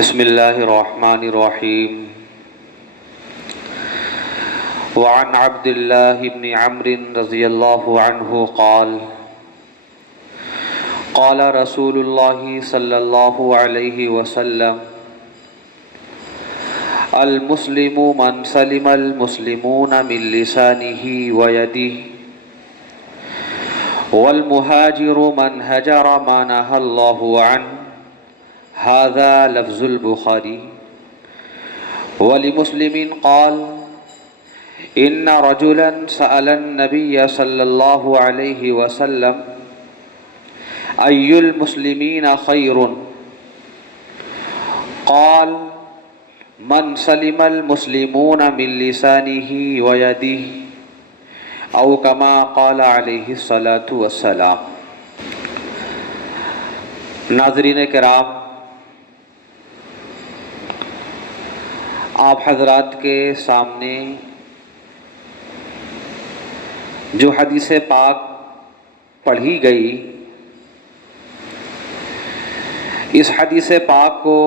بسم اللہ الرحمن الرحیم وعن عبد اللہ بن عمرو رضی اللہ عنہ قال قال رسول اللہ صلی اللہ علیہ وسلم المسلم من سلم المسلمون من لسانه ويده والمهاجر من هجر ما نهى الله عنه هذا لفظ البخاری ولمسلم قال ان رجلا سأل النبي صلی اللہ علیہ وسلم ای المسلمین خیر قال من سلم المسلمون من لسانه ويده او کما قال علیہ الصلاة والسلام۔ ناظرین کرام، آپ حضرات کے سامنے جو حدیث پاک پڑھی گئی، اس حدیث پاک کو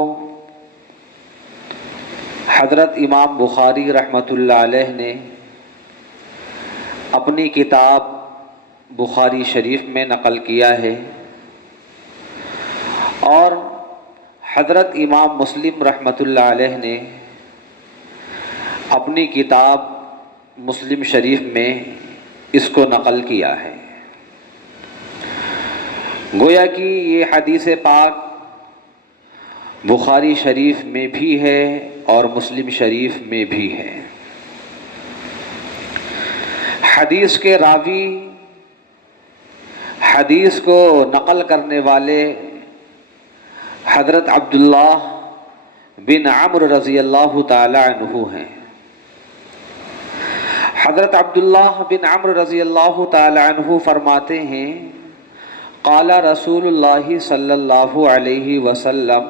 حضرت امام بخاری رحمۃ اللہ علیہ نے اپنی کتاب بخاری شریف میں نقل کیا ہے، اور حضرت امام مسلم رحمۃ اللہ علیہ نے اپنی کتاب مسلم شریف میں اس کو نقل کیا ہے۔ گویا کہ یہ حدیث پاک بخاری شریف میں بھی ہے اور مسلم شریف میں بھی ہے۔ حدیث کے راوی، حدیث کو نقل کرنے والے حضرت عبداللہ بن عمرو رضی اللہ تعالی عنہ ہیں۔ حضرت عبداللہ بن عمرو رضی اللہ تعالی عنہ فرماتے ہیں، قال رسول اللہ صلی اللہ علیہ وسلم،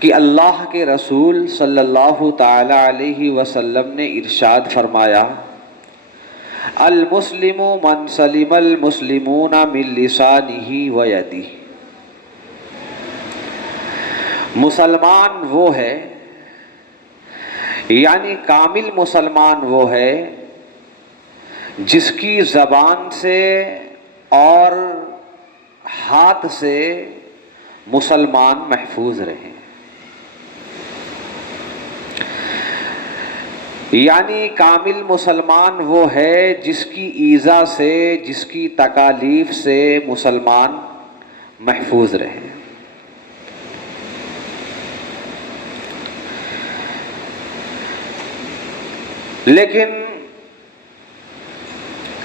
کہ اللہ کے رسول صلی اللہ تعالی علیہ وسلم نے ارشاد فرمایا، المسلم من سلم المسلمون من لسانہ ویدہ، مسلمان وہ ہے، یعنی کامل مسلمان وہ ہے جس کی زبان سے اور ہاتھ سے مسلمان محفوظ رہیں، یعنی کامل مسلمان وہ ہے جس کی ایذا سے، جس کی تکالیف سے مسلمان محفوظ رہے۔ لیکن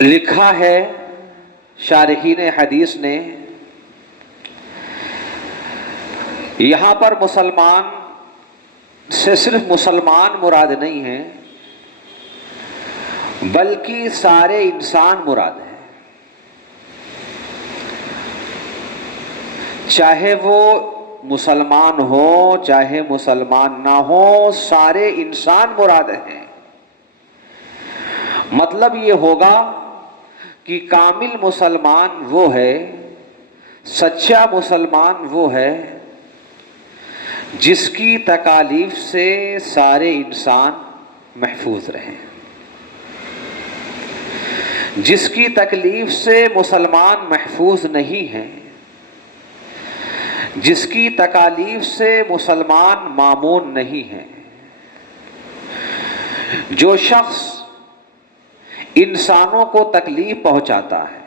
لکھا ہے شارحین حدیث نے، یہاں پر مسلمان سے صرف مسلمان مراد نہیں ہے، بلکہ سارے انسان مراد ہیں، چاہے وہ مسلمان ہو چاہے مسلمان نہ ہو، سارے انسان مراد ہیں۔ مطلب یہ ہوگا کہ کامل مسلمان وہ ہے، سچا مسلمان وہ ہے جس کی تکالیف سے سارے انسان محفوظ رہیں، جس کی تکلیف سے مسلمان محفوظ نہیں ہیں، جس کی تکالیف سے مسلمان مامون نہیں ہیں۔ جو شخص انسانوں کو تکلیف پہنچاتا ہے،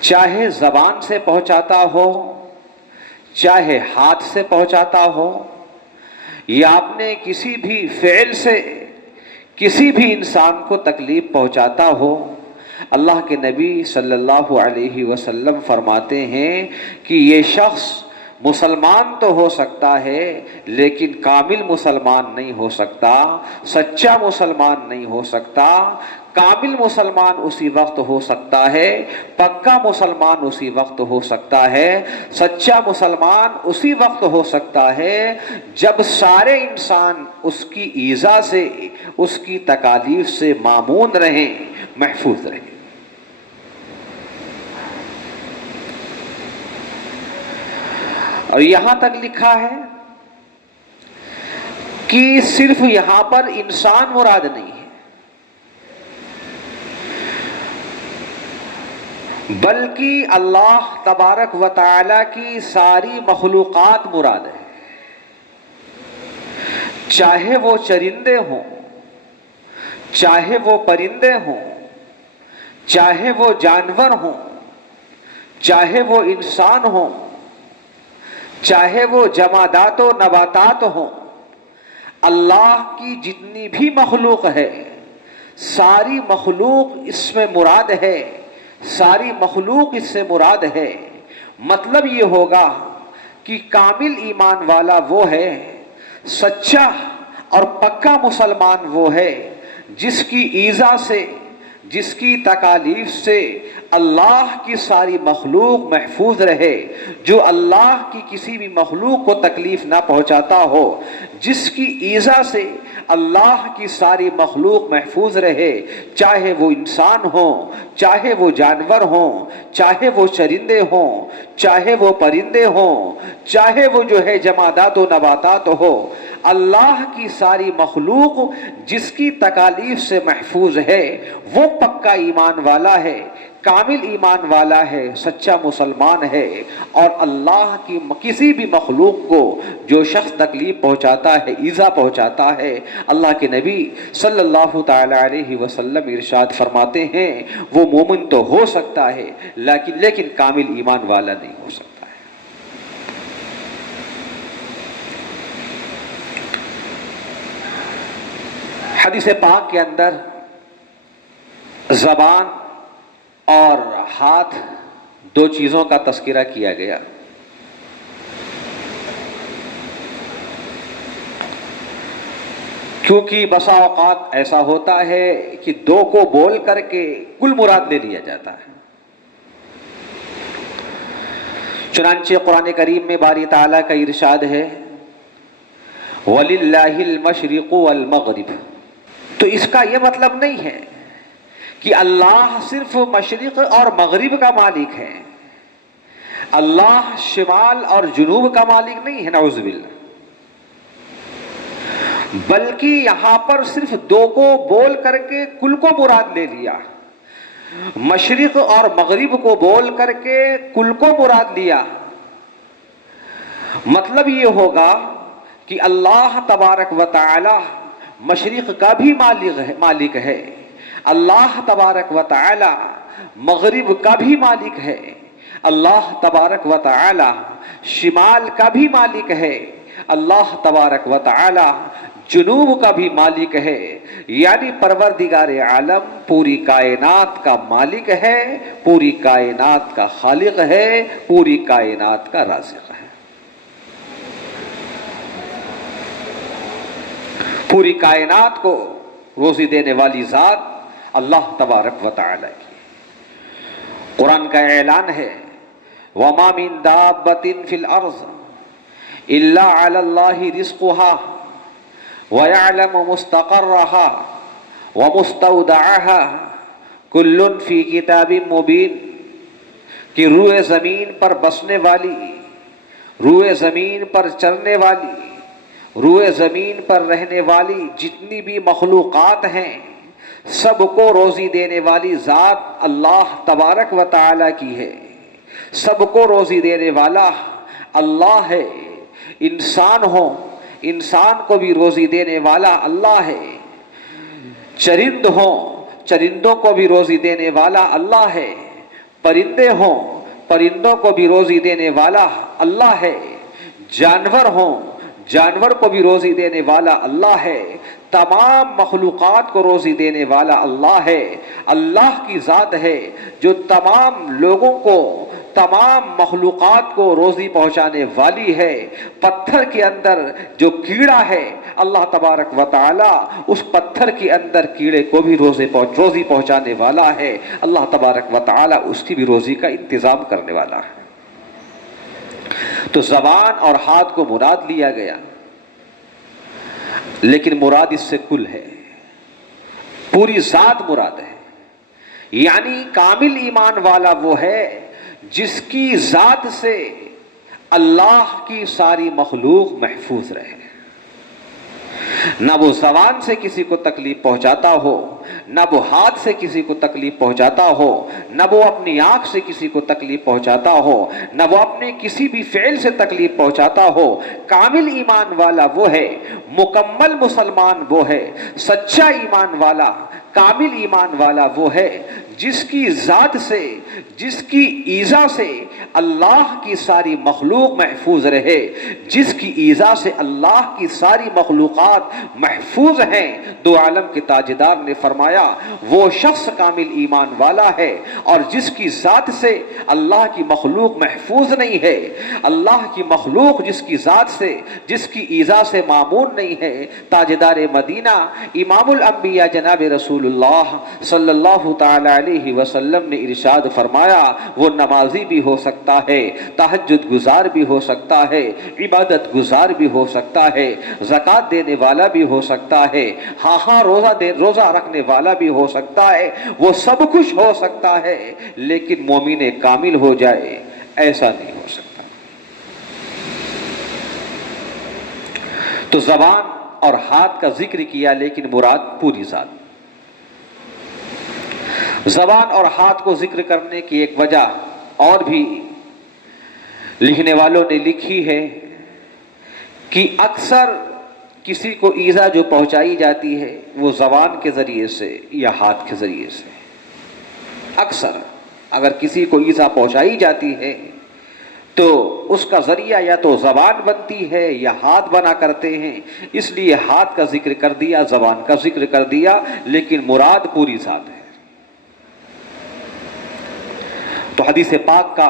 چاہے زبان سے پہنچاتا ہو، چاہے ہاتھ سے پہنچاتا ہو، یا اپنے کسی بھی فعل سے کسی بھی انسان کو تکلیف پہنچاتا ہو، اللہ کے نبی صلی اللہ علیہ وسلم فرماتے ہیں کہ یہ شخص مسلمان تو ہو سکتا ہے لیکن کامل مسلمان نہیں ہو سکتا، سچا مسلمان نہیں ہو سکتا۔ کامل مسلمان اسی وقت ہو سکتا ہے، پکا مسلمان اسی وقت ہو سکتا ہے، سچا مسلمان اسی وقت ہو سکتا ہے جب سارے انسان اس کی ایذا سے، اس کی تکالیف سے مامون رہیں، محفوظ رہیں۔ اور یہاں تک لکھا ہے کہ صرف یہاں پر انسان مراد نہیں ہے، بلکہ اللہ تبارک و تعالی کی ساری مخلوقات مراد ہے، چاہے وہ چرندے ہوں، چاہے وہ پرندے ہوں، چاہے وہ جانور ہوں، چاہے وہ انسان ہوں، چاہے وہ جمادات و نباتات ہوں، اللہ کی جتنی بھی مخلوق ہے ساری مخلوق اس میں مراد ہے، ساری مخلوق اس سے مراد ہے۔ مطلب یہ ہوگا کہ کامل ایمان والا وہ ہے، سچا اور پکا مسلمان وہ ہے جس کی ایذا سے، جس کی تکالیف سے اللہ کی ساری مخلوق محفوظ رہے، جو اللہ کی کسی بھی مخلوق کو تکلیف نہ پہنچاتا ہو، جس کی ایذا سے اللہ کی ساری مخلوق محفوظ رہے، چاہے وہ انسان ہوں، چاہے وہ جانور ہوں، چاہے وہ چرندے ہوں، چاہے وہ پرندے ہوں، چاہے وہ جو ہے جمادات و نباتات ہو، اللہ کی ساری مخلوق جس کی تکالیف سے محفوظ ہے وہ پکا ایمان والا ہے، کامل ایمان والا ہے، سچا مسلمان ہے۔ اور اللہ کی کسی بھی مخلوق کو جو شخص تکلیف پہنچاتا ہے، ایذا پہنچاتا ہے، اللہ کے نبی صلی اللہ تعالی علیہ وسلم ارشاد فرماتے ہیں وہ مومن تو ہو سکتا ہے لیکن کامل ایمان والا نہیں ہو سکتا۔ حدیث پاک کے اندر زبان اور ہاتھ دو چیزوں کا تذکرہ کیا گیا۔ کیونکہ بسا اوقات ایسا ہوتا ہے کہ دو کو بول کر کے کل مراد لے لیا جاتا ہے۔ چنانچہ قرآن کریم میں باری تعالیٰ کا ارشاد ہے وَلِلَّهِ الْمَشْرِقُ وَالْمَغْرِبُ، تو اس کا یہ مطلب نہیں ہے کہ اللہ صرف مشرق اور مغرب کا مالک ہے، اللہ شمال اور جنوب کا مالک نہیں ہے، نعوذ باللہ، بلکہ یہاں پر صرف دو کو بول کر کے کل کو مراد لے لیا، مشرق اور مغرب کو بول کر کے کل کو مراد لیا۔ مطلب یہ ہوگا کہ اللہ تبارک و تعالی مشرق کا بھی مالک ہے، اللہ تبارک و تعالی مغرب کا بھی مالک ہے، اللہ تبارک و تعالی شمال کا بھی مالک ہے، اللہ تبارک و تعالی جنوب کا بھی مالک ہے، یعنی پروردگار عالم پوری کائنات کا مالک ہے، پوری کائنات کا خالق ہے، پوری کائنات کا رازق ہے۔ پوری کائنات کو روزی دینے والی ذات اللہ تبارک و تعالی کی۔ قرآن کا اعلان ہے وَمَا مِن دَابَّةٍ فِي الْأَرْضِ إِلَّا عَلَى اللَّهِ رِزْقُهَا وَيَعْلَمُ مُسْتَقَرَّهَا وَمُسْتَوْدَعَهَا كُلٌّ فِي كِتَابٍ مُبِينٍ، کہ روئے زمین پر بسنے والی، روئے زمین پر چرنے والی، روئے زمین پر رہنے والی جتنی بھی مخلوقات ہیں سب کو روزی دینے والی ذات اللہ تبارک و تعالی کی ہے، سب کو روزی دینے والا اللہ ہے۔ انسان ہو، انسان کو بھی روزی دینے والا اللہ ہے، چرند ہوں، چرندوں کو بھی روزی دینے والا اللہ ہے، پرندے ہوں، پرندوں کو بھی روزی دینے والا اللہ ہے، جانور ہوں، جانور کو بھی روزی دینے والا اللہ ہے، تمام مخلوقات کو روزی دینے والا اللہ ہے۔ اللہ کی ذات ہے جو تمام لوگوں کو، تمام مخلوقات کو روزی پہنچانے والی ہے۔ پتھر کے اندر جو کیڑا ہے اللہ تبارک و تعالی اس پتھر کے اندر کیڑے کو بھی روزی پہنچانے والا ہے، اللہ تبارک و تعالی اس کی بھی روزی کا انتظام کرنے والا ہے۔ تو زبان اور ہاتھ کو مراد لیا گیا، لیکن مراد اس سے کل ہے، پوری ذات مراد ہے، یعنی کامل ایمان والا وہ ہے جس کی ذات سے اللہ کی ساری مخلوق محفوظ رہے۔ نہ وہ زبان سے کسی کو تکلیف پہنچاتا ہو، نہ وہ ہاتھ سے کسی کو تکلیف پہنچاتا ہو، نہ وہ اپنی آنکھ سے کسی کو تکلیف پہنچاتا ہو، نہ وہ اپنے کسی بھی فعل سے تکلیف پہنچاتا ہو۔ کامل ایمان والا وہ ہے، مکمل مسلمان وہ ہے، سچا ایمان والا، کامل ایمان والا وہ ہے جس کی ذات سے، جس کی ایذا سے اللہ کی ساری مخلوق محفوظ رہے، جس کی ایذا سے اللہ کی ساری مخلوقات محفوظ ہیں۔ دو عالم کے تاجدار نے فرمایا وہ شخص کامل ایمان والا ہے، اور جس کی ذات سے اللہ کی مخلوق محفوظ نہیں ہے، اللہ کی مخلوق جس کی ذات سے، جس کی ایذا سے معمون نہیں ہے، تاجدار مدینہ امام الانبیاء جناب رسول اللہ صلی اللہ تعالی علیہ وسلم نے ارشاد فرمایا وہ نمازی بھی ہو سکتا ہے، تہجد گزار بھی ہو سکتا ہے، عبادت گزار بھی ہو سکتا ہے، زکوٰۃ دینے والا بھی ہو سکتا ہے، روزہ رکھنے والا بھی ہو سکتا ہے، وہ سب کچھ ہو سکتا ہے، لیکن مومن کامل ہو جائے ایسا نہیں ہو سکتا۔ تو زبان اور ہاتھ کا ذکر کیا، لیکن مراد پوری ذات۔ زبان اور ہاتھ کو ذکر کرنے کی ایک وجہ اور بھی لکھنے والوں نے لکھی ہے کہ اکثر کسی کو ایذا جو پہنچائی جاتی ہے وہ زبان کے ذریعے سے یا ہاتھ کے ذریعے سے۔ اکثر اگر کسی کو ایذا پہنچائی جاتی ہے تو اس کا ذریعہ یا تو زبان بنتی ہے یا ہاتھ بنا کرتے ہیں، اس لیے ہاتھ کا ذکر کر دیا، زبان کا ذکر کر دیا، لیکن مراد پوری ذات ہے۔ تو حدیث پاک کا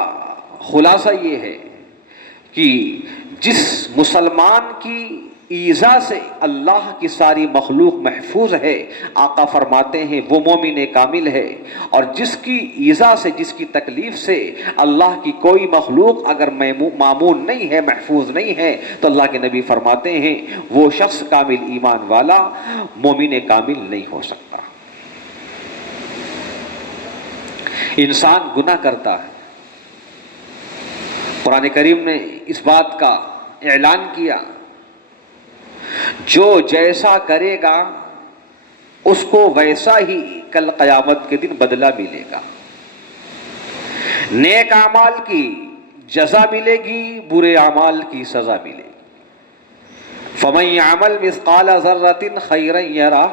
خلاصہ یہ ہے کہ جس مسلمان کی ایذا سے اللہ کی ساری مخلوق محفوظ ہے، آقا فرماتے ہیں وہ مومن کامل ہے، اور جس کی ایذا سے، جس کی تکلیف سے اللہ کی کوئی مخلوق اگر معمون نہیں ہے، محفوظ نہیں ہے، تو اللہ کے نبی فرماتے ہیں وہ شخص کامل ایمان والا، مومن کامل نہیں ہو سکتا۔ انسان گناہ کرتا ہے، قرآن کریم نے اس بات کا اعلان کیا جو جیسا کرے گا اس کو ویسا ہی کل قیامت کے دن بدلہ ملے گا۔ نیک اعمال کی جزا ملے گی، برے اعمال کی سزا ملے گی۔ فَمَن يَعْمَلْ مِثْقَالَ ذَرَّةٍ خَيْرًا يَرَهُ،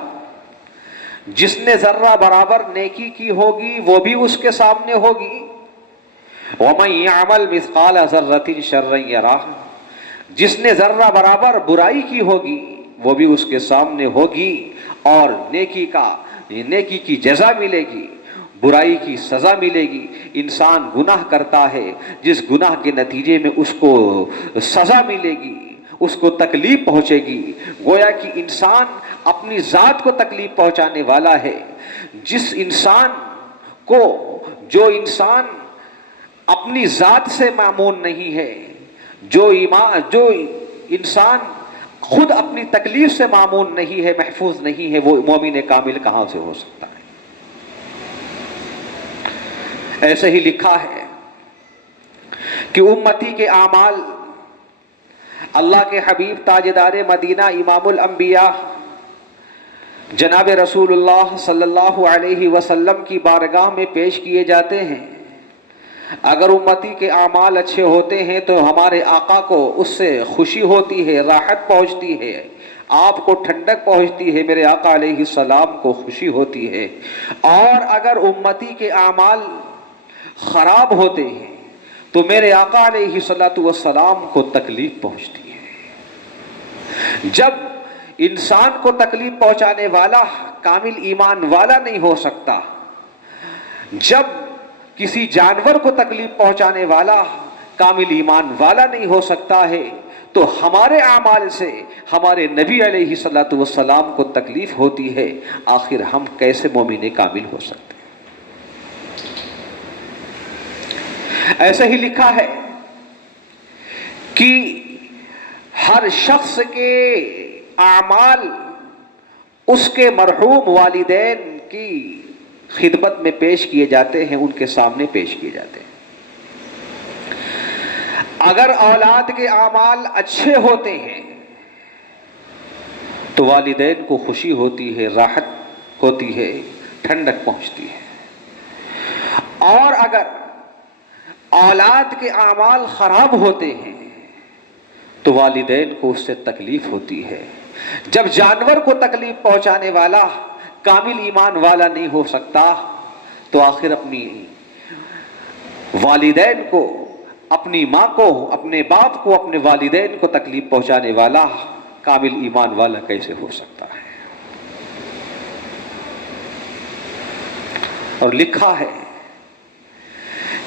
جس نے ذرہ برابر نیکی کی ہوگی وہ بھی اس کے سامنے ہوگی۔ وَمَن يَعْمَلْ مِثْقَالَ ذَرَّةٍ شَرًّا يَرَهُ، جس نے ذرہ برابر برائی کی ہوگی وہ بھی اس کے سامنے ہوگی، اور نیکی کی جزا ملے گی، برائی کی سزا ملے گی۔ انسان گناہ کرتا ہے، جس گناہ کے نتیجے میں اس کو سزا ملے گی، اس کو تکلیف پہنچے گی، گویا کہ انسان اپنی ذات کو تکلیف پہنچانے والا ہے۔ جس انسان کو، جو انسان اپنی ذات سے معمون نہیں ہے، جو انسان خود اپنی تکلیف سے معمون نہیں ہے، محفوظ نہیں ہے، وہ مومن کامل کہاں سے ہو سکتا ہے؟ ایسے ہی لکھا ہے کہ امتی کے اعمال اللہ کے حبیب تاجدار مدینہ امام الانبیاء جناب رسول اللہ صلی اللہ علیہ وسلم کی بارگاہ میں پیش کیے جاتے ہیں۔ اگر امتی کے اعمال اچھے ہوتے ہیں تو ہمارے آقا کو اس سے خوشی ہوتی ہے، راحت پہنچتی ہے، آپ کو ٹھنڈک پہنچتی ہے، میرے آقا علیہ السلام کو خوشی ہوتی ہے۔ اور اگر امتی کے اعمال خراب ہوتے ہیں تو میرے آقا علیہ السلام کو تکلیف پہنچتی ہے۔ جب انسان کو تکلیف پہنچانے والا کامل ایمان والا نہیں ہو سکتا، جب کسی جانور کو تکلیف پہنچانے والا کامل ایمان والا نہیں ہو سکتا ہے، تو ہمارے اعمال سے ہمارے نبی علیہ السلام کو تکلیف ہوتی ہے، آخر ہم کیسے مومن کامل ہو سکتے ہیں؟ ایسے ہی لکھا ہے کہ ہر شخص کے اعمال اس کے مرحوم والدین کی خدمت میں پیش کیے جاتے ہیں، ان کے سامنے پیش کیے جاتے ہیں۔ اگر اولاد کے اعمال اچھے ہوتے ہیں تو والدین کو خوشی ہوتی ہے، راحت ہوتی ہے، ٹھنڈک پہنچتی ہے۔ اور اگر اولاد کے اعمال خراب ہوتے ہیں تو والدین کو اس سے تکلیف ہوتی ہے۔ جب جانور کو تکلیف پہنچانے والا کامل ایمان والا نہیں ہو سکتا تو آخر اپنی والدین کو، اپنی ماں کو، اپنے باپ کو، اپنے والدین کو تکلیف پہنچانے والا کامل ایمان والا کیسے ہو سکتا ہے؟ اور لکھا ہے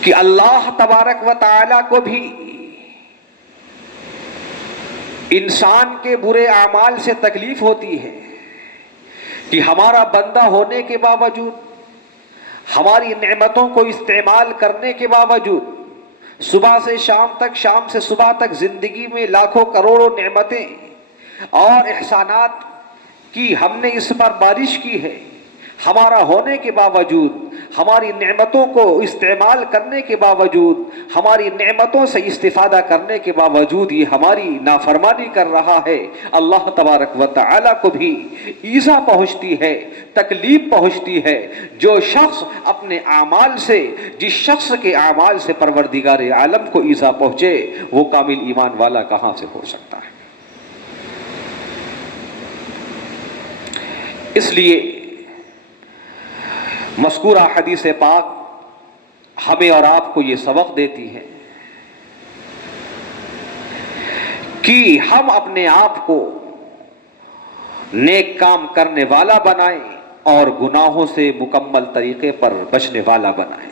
کہ اللہ تبارک و تعالی کو بھی انسان کے برے اعمال سے تکلیف ہوتی ہے کہ ہمارا بندہ ہونے کے باوجود، ہماری نعمتوں کو استعمال کرنے کے باوجود، صبح سے شام تک، شام سے صبح تک زندگی میں لاکھوں کروڑوں نعمتیں اور احسانات کی ہم نے اس پر بارش کی ہے، ہمارا ہونے کے باوجود، ہماری نعمتوں کو استعمال کرنے کے باوجود، ہماری نعمتوں سے استفادہ کرنے کے باوجود یہ ہماری نافرمانی کر رہا ہے۔ اللہ تبارک و تعالی کو بھی ایذا پہنچتی ہے، تکلیف پہنچتی ہے۔ جو شخص اپنے اعمال سے، جس شخص کے اعمال سے پروردگار عالم کو ایذا پہنچے وہ کامل ایمان والا کہاں سے ہو سکتا ہے؟ اس لیے مذکورہ حدیث پاک ہمیں اور آپ کو یہ سبق دیتی ہے کہ ہم اپنے آپ کو نیک کام کرنے والا بنائیں اور گناہوں سے مکمل طریقے پر بچنے والا بنائیں،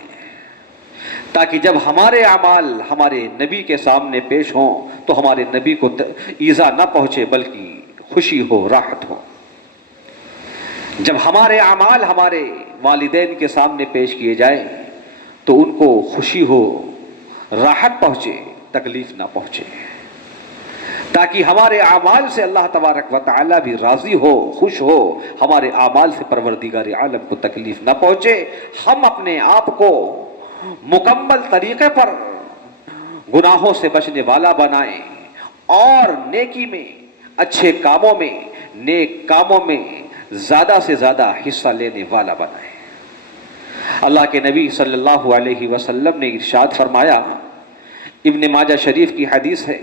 تاکہ جب ہمارے اعمال ہمارے نبی کے سامنے پیش ہوں تو ہمارے نبی کو ایذا نہ پہنچے بلکہ خوشی ہو، راحت ہو۔ جب ہمارے اعمال ہمارے والدین کے سامنے پیش کیے جائیں تو ان کو خوشی ہو، راحت پہنچے، تکلیف نہ پہنچے، تاکہ ہمارے اعمال سے اللہ تبارک و تعالی بھی راضی ہو، خوش ہو، ہمارے اعمال سے پروردگار عالم کو تکلیف نہ پہنچے۔ ہم اپنے آپ کو مکمل طریقے پر گناہوں سے بچنے والا بنائیں اور نیکی میں، اچھے کاموں میں، نیک کاموں میں زیادہ سے زیادہ حصہ لینے والا بنائیں۔ اللہ کے نبی صلی اللہ علیہ وسلم نے ارشاد فرمایا، ابن ماجہ شریف کی حدیث ہے،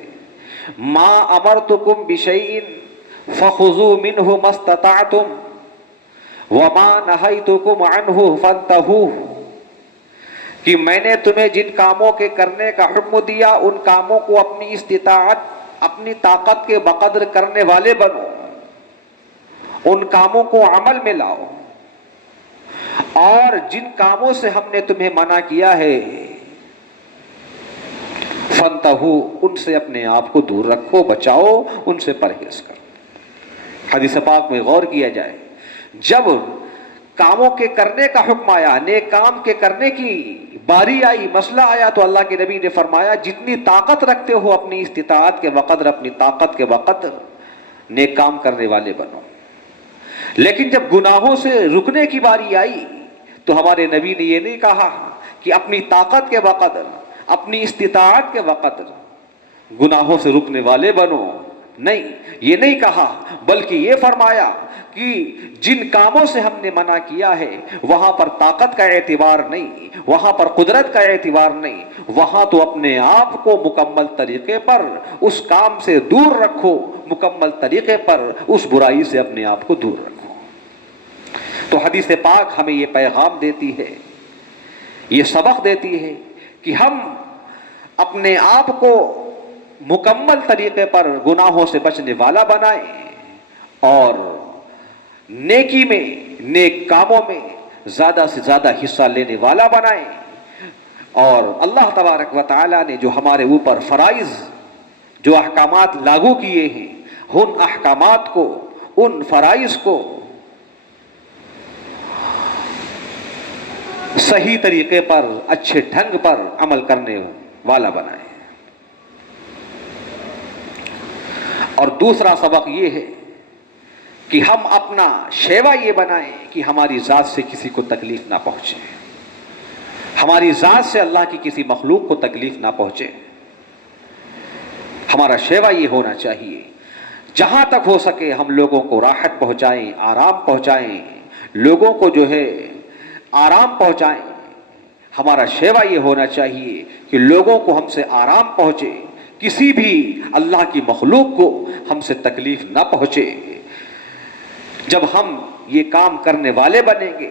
ما امرتکم بشیء فخذوا منہ ما استطعتم وما نہیتکم عنہ فانتہوا، کہ میں نے تمہیں جن کاموں کے کرنے کا حکم دیا ان کاموں کو اپنی استطاعت، اپنی طاقت کے بقدر کرنے والے بنو، ان کاموں کو عمل میں لاؤ، اور جن کاموں سے ہم نے تمہیں منع کیا ہے فانتہو، ان سے اپنے آپ کو دور رکھو، بچاؤ، ان سے پرہیز کرو۔ حدیث پاک میں غور کیا جائے، جب کاموں کے کرنے کا حکم آیا، نیک کام کے کرنے کی باری آئی، مسئلہ آیا، تو اللہ کے نبی نے فرمایا جتنی طاقت رکھتے ہو اپنی استطاعت کے وقدر، اپنی طاقت کے وقدر نیک کام کرنے والے بنو۔ لیکن جب گناہوں سے رکنے کی باری آئی تو ہمارے نبی نے یہ نہیں کہا کہ اپنی طاقت کے وقدر، اپنی استطاعت کے وقدر گناہوں سے رکنے والے بنو، نہیں، یہ نہیں کہا، بلکہ یہ فرمایا کہ جن کاموں سے ہم نے منع کیا ہے وہاں پر طاقت کا اعتبار نہیں، وہاں پر قدرت کا اعتبار نہیں، وہاں تو اپنے آپ کو مکمل طریقے پر اس کام سے دور رکھو، مکمل طریقے پر اس برائی سے اپنے آپ کو دور رکھو۔ تو حدیث پاک ہمیں یہ پیغام دیتی ہے، یہ سبق دیتی ہے کہ ہم اپنے آپ کو مکمل طریقے پر گناہوں سے بچنے والا بنائیں اور نیکی میں، نیک کاموں میں زیادہ سے زیادہ حصہ لینے والا بنائیں، اور اللہ تبارک و تعالی نے جو ہمارے اوپر فرائض، جو احکامات لاگو کیے ہیں، ان احکامات کو، ان فرائض کو صحیح طریقے پر، اچھے ڈھنگ پر عمل کرنے والا بنائیں۔ اور دوسرا سبق یہ ہے کہ ہم اپنا شیوا یہ بنائیں کہ ہماری ذات سے کسی کو تکلیف نہ پہنچے، ہماری ذات سے اللہ کی کسی مخلوق کو تکلیف نہ پہنچے۔ ہمارا شیوا یہ ہونا چاہیے، جہاں تک ہو سکے ہم لوگوں کو راحت پہنچائیں، آرام پہنچائیں، لوگوں کو جو ہے آرام پہنچائیں۔ ہمارا شیوا یہ ہونا چاہیے کہ لوگوں کو ہم سے آرام پہنچے، کسی بھی اللہ کی مخلوق کو ہم سے تکلیف نہ پہنچے۔ جب ہم یہ کام کرنے والے بنیں گے،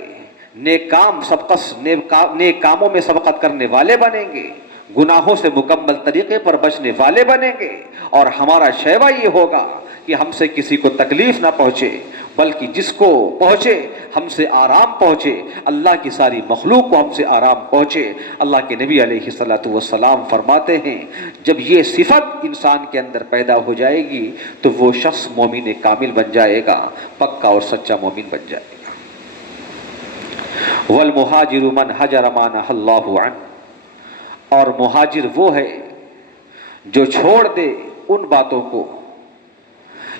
نیک کاموں میں سبقت کرنے والے بنیں گے، گناہوں سے مکمل طریقے پر بچنے والے بنیں گے، اور ہمارا شیوا یہ ہوگا کہ ہم سے کسی کو تکلیف نہ پہنچے، بلکہ جس کو پہنچے ہم سے آرام پہنچے، اللہ کی ساری مخلوق کو ہم سے آرام پہنچے۔ اللہ کے نبی علیہ الصلوۃ والسلام فرماتے ہیں جب یہ صفت انسان کے اندر پیدا ہو جائے گی تو وہ شخص مومن کامل بن جائے گا، پکا اور سچا مومن بن جائے گا۔ والمہاجر من ہجر ما نہی اللہ عنہ، اور مہاجر وہ ہے جو چھوڑ دے ان باتوں کو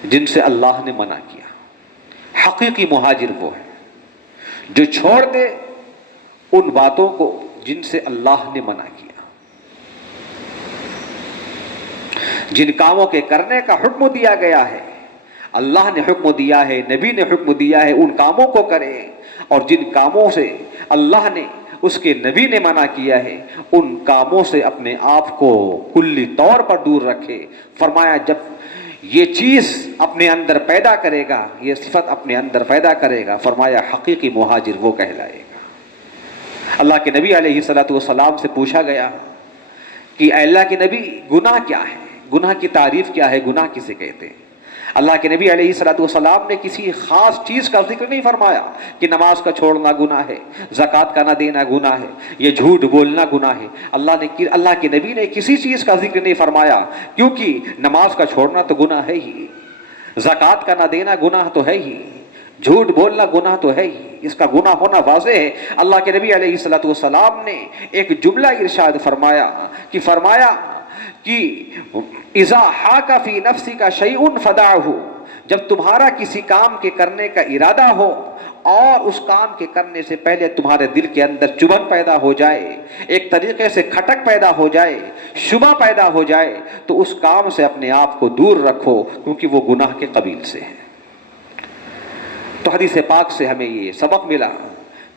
جن سے اللہ نے منع کیا۔ حقیقی مہاجر وہ ہے جو چھوڑ دے ان باتوں کو جن سے اللہ نے منع کیا۔ جن کاموں کے کرنے کا حکم دیا گیا ہے، اللہ نے حکم دیا ہے، نبی نے حکم دیا ہے، ان کاموں کو کرے، اور جن کاموں سے اللہ نے، اس کے نبی نے منع کیا ہے، ان کاموں سے اپنے آپ کو کلی طور پر دور رکھے۔ فرمایا جب یہ چیز اپنے اندر پیدا کرے گا، یہ صفت اپنے اندر پیدا کرے گا، فرمایا حقیقی مہاجر وہ کہلائے گا۔ اللہ کے نبی علیہ الصلوۃ والسلام سے پوچھا گیا کہ اے اللہ کے نبی گناہ کیا ہے، گناہ کی تعریف کیا ہے، گناہ کسے کہتے ہیں؟ اللہ کے نبی علیہ الصلوۃ والسلام نے کسی خاص چیز کا ذکر نہیں فرمایا کہ نماز کا چھوڑنا گناہ ہے، زکوٰۃ کا نہ دینا گناہ ہے، یہ جھوٹ بولنا گناہ ہے۔ اللہ کے نبی نے کسی چیز کا ذکر نہیں فرمایا، کیونکہ نماز کا چھوڑنا تو گناہ ہے ہی، زکوٰۃ کا نہ دینا گناہ تو ہے ہی، جھوٹ بولنا گناہ تو ہے ہی، اس کا گناہ ہونا واضح ہے۔ اللہ کے نبی علیہ الصلوۃ والسلام نے ایک جملہ ارشاد فرمایا کہ اذا حاک فی نفسک شیء فدعہ، جب تمہارا کسی کام کے کرنے کا ارادہ ہو اور اس کام کے کرنے سے پہلے تمہارے دل کے اندر چبھن پیدا ہو جائے، ایک طریقے سے کھٹک پیدا ہو جائے، شبہ پیدا ہو جائے، تو اس کام سے اپنے آپ کو دور رکھو، کیونکہ وہ گناہ کے قبیل سے ہے۔ تو حدیث پاک سے ہمیں یہ سبق ملا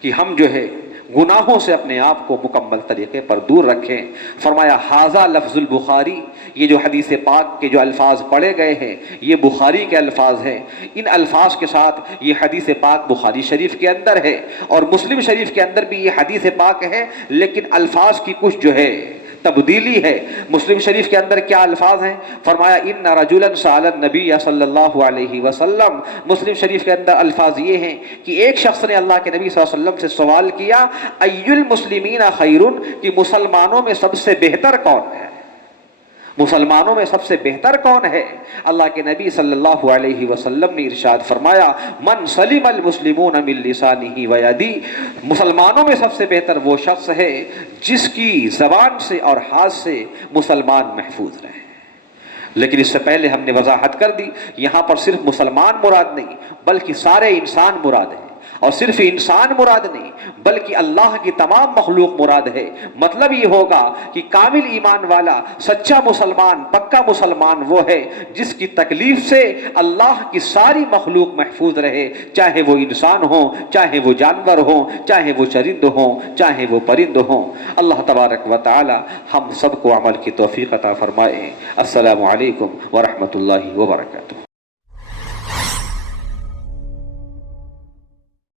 کہ ہم جو ہے گناہوں سے اپنے آپ کو مکمل طریقے پر دور رکھیں۔ فرمایا ھذا لفظ البخاری، یہ جو حدیث پاک کے جو الفاظ پڑھے گئے ہیں یہ بخاری کے الفاظ ہیں۔ ان الفاظ کے ساتھ یہ حدیث پاک بخاری شریف کے اندر ہے، اور مسلم شریف کے اندر بھی یہ حدیث پاک ہے، لیکن الفاظ کی کچھ جو ہے تبدیلی ہے۔ مسلم شریف کے اندر کیا الفاظ ہیں؟ فرمایا ان رجلا سأل النبی صلی اللہ علیہ وسلم، مسلم شریف کے اندر الفاظ یہ ہیں کہ ایک شخص نے اللہ کے نبی صلی اللہ علیہ وسلم سے سوال کیا ای المسلمین خیر، کہ مسلمانوں میں سب سے بہتر کون ہے، مسلمانوں میں سب سے بہتر کون ہے؟ اللہ کے نبی صلی اللہ علیہ وسلم نے ارشاد فرمایا من سلم المسلمون من لسانہ و یدہ، مسلمانوں میں سب سے بہتر وہ شخص ہے جس کی زبان سے اور ہاتھ سے مسلمان محفوظ رہے۔ لیکن اس سے پہلے ہم نے وضاحت کر دی، یہاں پر صرف مسلمان مراد نہیں بلکہ سارے انسان مراد ہیں، اور صرف انسان مراد نہیں بلکہ اللہ کی تمام مخلوق مراد ہے۔ مطلب یہ ہوگا کہ کامل ایمان والا، سچا مسلمان، پکا مسلمان وہ ہے جس کی تکلیف سے اللہ کی ساری مخلوق محفوظ رہے، چاہے وہ انسان ہوں، چاہے وہ جانور ہوں، چاہے وہ چرند ہوں، چاہے وہ پرند ہوں۔ اللہ تبارک و تعالی ہم سب کو عمل کی توفیق عطا فرمائے۔ السلام علیکم ورحمۃ اللہ وبرکاتہ۔